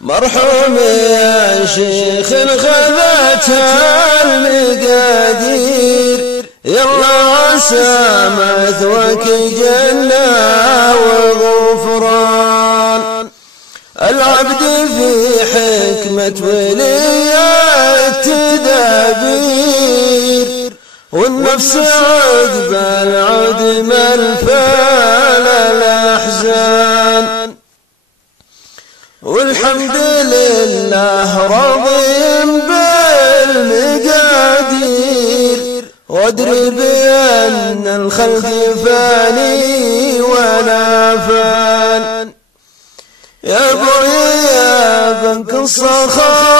مرحوم يا شيخ خذتها المقادير، يلا عسى مثواك جنة وغفران. العبد في حكمة ولي التدابير، والنفس عقب العدم الفال الأحزان. والحمد لله راضي بالمقادير، وادري بأن الخلق فاني ولا فان. يا بوي يا بنك الصخا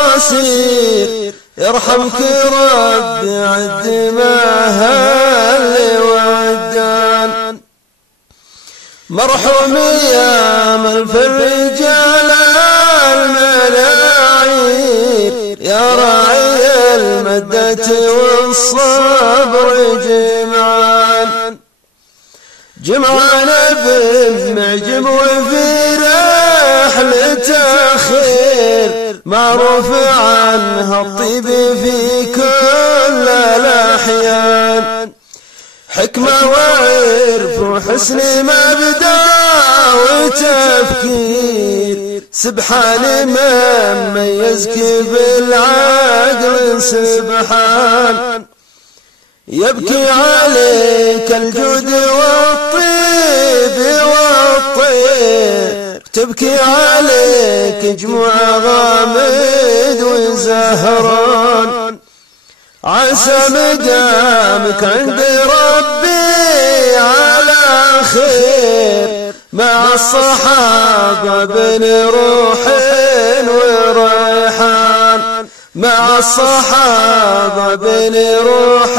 والمخاسير، يرحمك ربي عد ما هل ودان. مرحوم يا من في الرجال الملاعير، يا راعي المدة والصبر جمعان. جمعنا بالمعجم وفي رحلة خير، معروف عنها الطيب في كل الأحيان. حكمة وعرف وحسن مبدأ وتفكير، سبحان من ميزك بالعقل سبحان. يبكي عليك الجود والطيب والطير، تبكي عليك جموع غامد وزهران. عسى مقامك عند ربي على خير، مع الصحابة بن روح وريحان. مع الصحابة بن روح